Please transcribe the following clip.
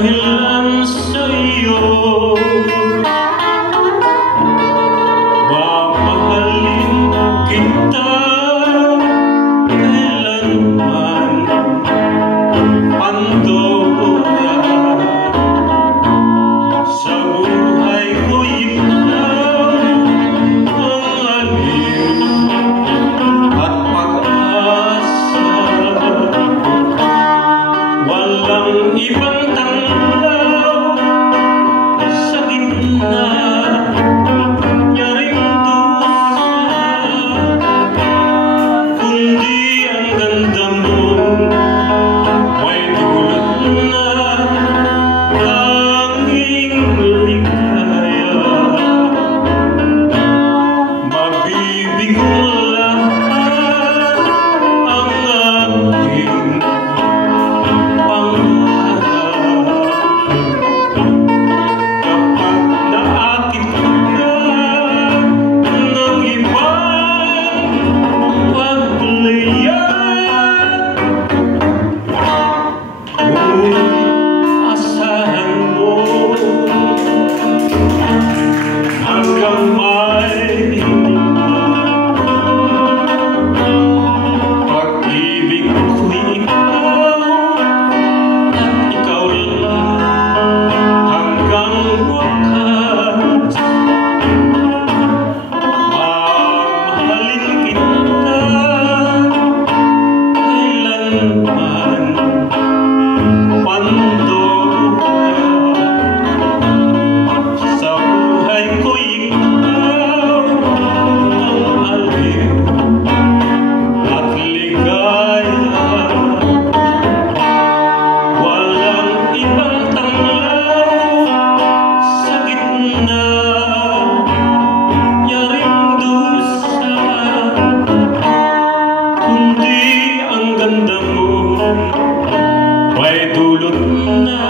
dahilan sa'yo. Mamahalin kita kailanman, Pandora. Sa buhay ko ikaw ang aliw at pag-asa. Walang ibang tanglaw sa gitna nyaring dusa, kundi ang ganda mo may dulot na tanging ligaya. Mabibigong lahat ang aking asahan mo hanggang may pag-ibig ko'y ikaw at ikaw lang hanggang wakas. Mamahalin kita kailanman, Pandora. Sa buhay ko ikaw ang aliw at ligaya. Walang ibang tanglaw sa gitna nyaring dusa, kundi ang ganda mo may dulot na